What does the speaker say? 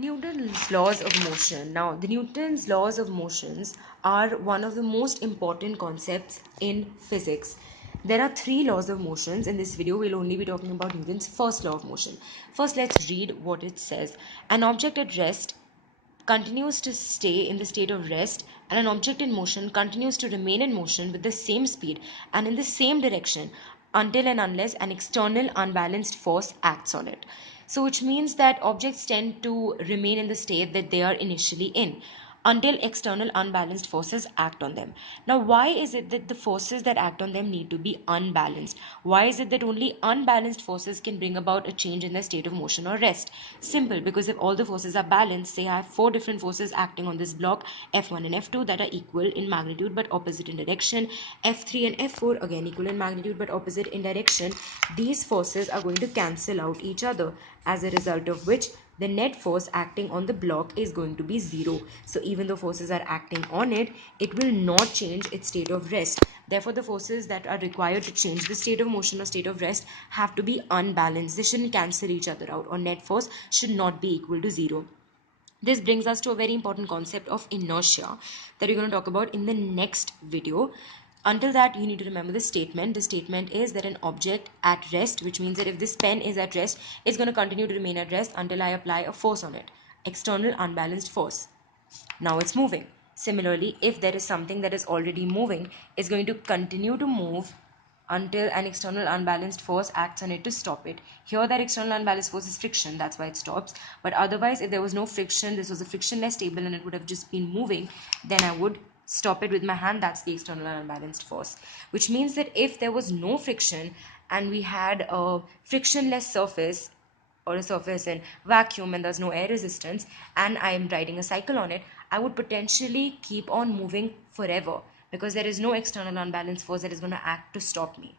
Newton's laws of motion. Now, the Newton's laws of motions are one of the most important concepts in physics. There are three laws of motions. In this video, we'll only be talking about Newton's first law of motion. First, let's read what it says. An object at rest continues to stay in the state of rest, and an object in motion continues to remain in motion with the same speed and in the same direction until and unless an external unbalanced force acts on it. So, which means that objects tend to remain in the state that they are initially in until external unbalanced forces act on them. Now, why is it that the forces that act on them need to be unbalanced? Why is it that only unbalanced forces can bring about a change in their state of motion or rest? Simple, because if all the forces are balanced, say I have four different forces acting on this block, F1 and F2, that are equal in magnitude but opposite in direction, F3 and F4 again equal in magnitude but opposite in direction, these forces are going to cancel out each other, as a result of which the net force acting on the block is going to be zero. So even though forces are acting on it, it will not change its state of rest. Therefore, the forces that are required to change the state of motion or state of rest have to be unbalanced. They shouldn't cancel each other out, or net force should not be equal to zero. This brings us to a very important concept of inertia that we're going to talk about in the next video. Until that, you need to remember the statement. The statement is that an object at rest, which means that if this pen is at rest, it's going to continue to remain at rest until I apply a force on it, external unbalanced force. Now it's moving. Similarly, if there is something that is already moving, it's going to continue to move until an external unbalanced force acts on it to stop it. Here that external unbalanced force is friction, that's why it stops. But otherwise, if there was no friction, this was a frictionless table and it would have just been moving, then I would stop it with my hand. That's the external unbalanced force. Which means that if there was no friction and we had a frictionless surface, or a surface in vacuum and there's no air resistance, and I am riding a cycle on it, I would potentially keep on moving forever because there is no external unbalanced force that is going to act to stop me.